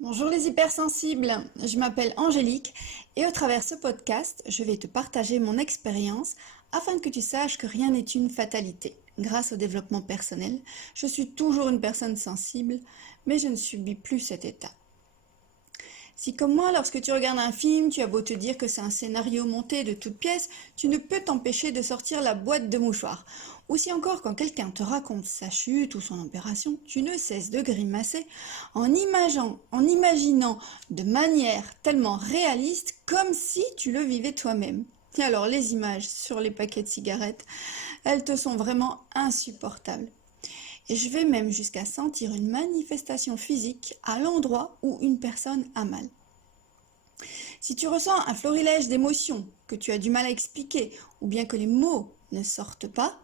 Bonjour les hypersensibles, je m'appelle Angélique et au travers de ce podcast, je vais te partager mon expérience afin que tu saches que rien n'est une fatalité. Grâce au développement personnel, je suis toujours une personne sensible, mais je ne subis plus cet état. Si comme moi, lorsque tu regardes un film, tu as beau te dire que c'est un scénario monté de toutes pièces, tu ne peux t'empêcher de sortir la boîte de mouchoirs. Ou si encore quand quelqu'un te raconte sa chute ou son opération, tu ne cesses de grimacer en imaginant de manière tellement réaliste comme si tu le vivais toi-même. Et alors les images sur les paquets de cigarettes, elles te sont vraiment insupportables. Et je vais même jusqu'à sentir une manifestation physique à l'endroit où une personne a mal. Si tu ressens un florilège d'émotions que tu as du mal à expliquer ou bien que les mots ne sortent pas,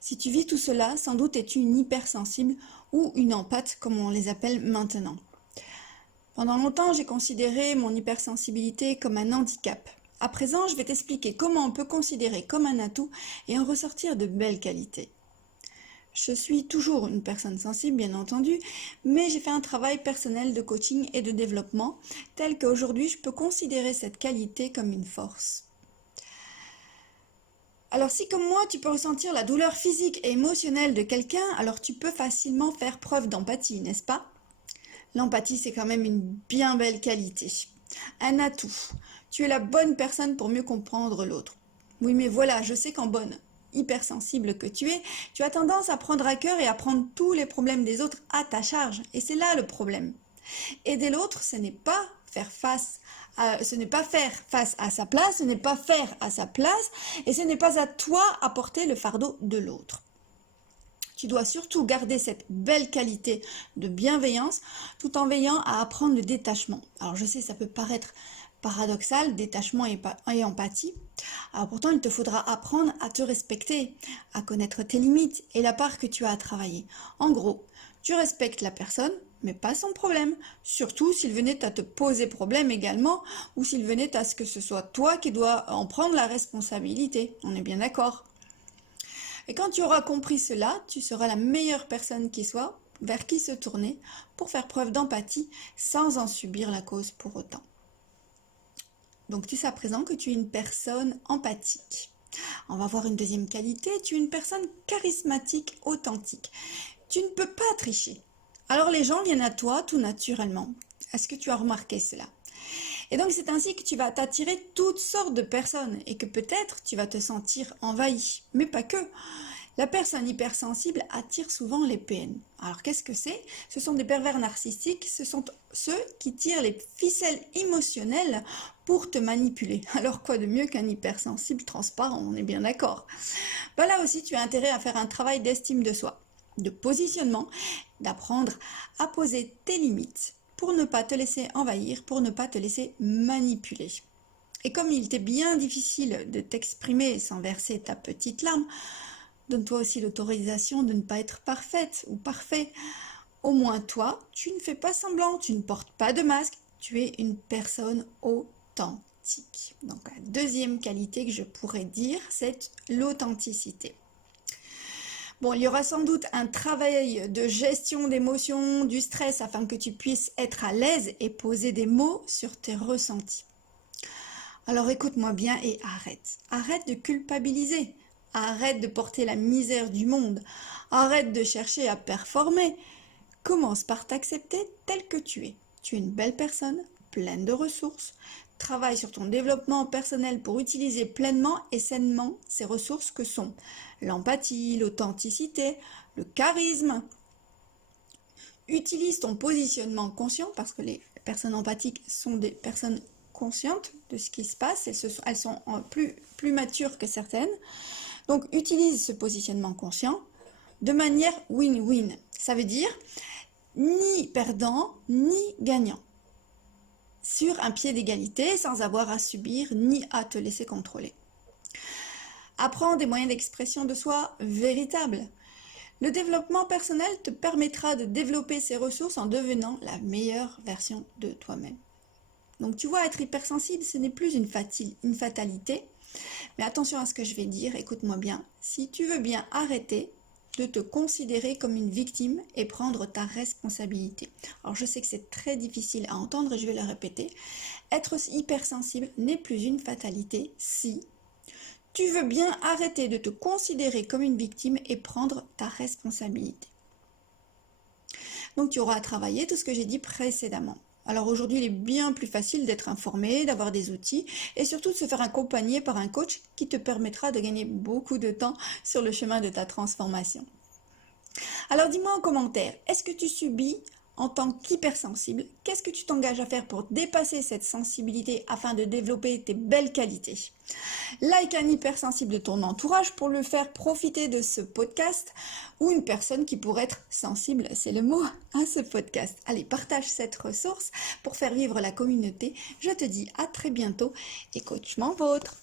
si tu vis tout cela, sans doute es-tu une hypersensible ou une empathe comme on les appelle maintenant. Pendant longtemps, j'ai considéré mon hypersensibilité comme un handicap. À présent, je vais t'expliquer comment on peut considérer comme un atout et en ressortir de belles qualités. Je suis toujours une personne sensible, bien entendu, mais j'ai fait un travail personnel de coaching et de développement, tel qu'aujourd'hui je peux considérer cette qualité comme une force. Alors si comme moi tu peux ressentir la douleur physique et émotionnelle de quelqu'un, alors tu peux facilement faire preuve d'empathie, n'est-ce pas? L'empathie c'est quand même une bien belle qualité, un atout. Tu es la bonne personne pour mieux comprendre l'autre. Oui mais voilà, je sais qu'en bonne hypersensible que tu as tendance à prendre à cœur et à prendre tous les problèmes des autres à ta charge. Et c'est là le problème. Aider l'autre, ce n'est pas faire face à sa place, ce n'est pas faire à sa place, et ce n'est pas à toi à porter le fardeau de l'autre. Tu dois surtout garder cette belle qualité de bienveillance tout en veillant à apprendre le détachement. Alors je sais, ça peut paraître paradoxal, détachement et empathie. Alors pourtant, il te faudra apprendre à te respecter, à connaître tes limites et la part que tu as à travailler. En gros, tu respectes la personne, mais pas son problème. Surtout s'il venait à te poser problème également, ou s'il venait à ce que ce soit toi qui dois en prendre la responsabilité. On est bien d'accord. Et quand tu auras compris cela, tu seras la meilleure personne qui soit, vers qui se tourner, pour faire preuve d'empathie sans en subir la cause pour autant. Donc tu sais à présent que tu es une personne empathique. On va voir une deuxième qualité, tu es une personne charismatique, authentique. Tu ne peux pas tricher. Alors les gens viennent à toi tout naturellement. Est-ce que tu as remarqué cela? Et donc c'est ainsi que tu vas t'attirer toutes sortes de personnes et que peut-être tu vas te sentir envahi, mais pas que. La personne hypersensible attire souvent les PN. Alors qu'est-ce que c'est? Ce sont des pervers narcissiques, ce sont ceux qui tirent les ficelles émotionnelles pour te manipuler. Alors quoi de mieux qu'un hypersensible transparent, on est bien d'accord. Ben là aussi tu as intérêt à faire un travail d'estime de soi, de positionnement, d'apprendre à poser tes limites pour ne pas te laisser envahir, pour ne pas te laisser manipuler. Et comme il t'est bien difficile de t'exprimer sans verser ta petite larme, donne-toi aussi l'autorisation de ne pas être parfaite ou parfait. Au moins toi, tu ne fais pas semblant, tu ne portes pas de masque, tu es une personne authentique. Donc la deuxième qualité que je pourrais dire, c'est l'authenticité. Bon, il y aura sans doute un travail de gestion d'émotions, du stress, afin que tu puisses être à l'aise et poser des mots sur tes ressentis. Alors écoute-moi bien et arrête. Arrête de culpabiliser. Arrête de porter la misère du monde. Arrête de chercher à performer. Commence par t'accepter tel que tu es. Tu es une belle personne, pleine de ressources. Travaille sur ton développement personnel pour utiliser pleinement et sainement ces ressources que sont l'empathie, l'authenticité, le charisme. Utilise ton positionnement conscient parce que les personnes empathiques sont des personnes conscientes de ce qui se passe. Elles sont plus matures que certaines. Donc utilise ce positionnement conscient de manière win-win. Ça veut dire ni perdant ni gagnant. Sur un pied d'égalité sans avoir à subir ni à te laisser contrôler. Apprends des moyens d'expression de soi véritables. Le développement personnel te permettra de développer ces ressources en devenant la meilleure version de toi-même. Donc tu vois, être hypersensible, ce n'est plus une fatalité. Mais attention à ce que je vais dire, écoute-moi bien. Si tu veux bien arrêter, de te considérer comme une victime et prendre ta responsabilité. Alors je sais que c'est très difficile à entendre et je vais le répéter. Être hypersensible n'est plus une fatalité si tu veux bien arrêter de te considérer comme une victime et prendre ta responsabilité. Donc tu auras à travailler tout ce que j'ai dit précédemment. Alors aujourd'hui, il est bien plus facile d'être informé, d'avoir des outils et surtout de se faire accompagner par un coach qui te permettra de gagner beaucoup de temps sur le chemin de ta transformation. Alors dis-moi en commentaire, est-ce que tu subis en tant qu'hypersensible? Qu'est-ce que tu t'engages à faire pour dépasser cette sensibilité afin de développer tes belles qualités? Like un hypersensible de ton entourage pour le faire profiter de ce podcast ou une personne qui pourrait être sensible, c'est le mot, à ce podcast. Allez, partage cette ressource pour faire vivre la communauté. Je te dis à très bientôt et coachement vôtre.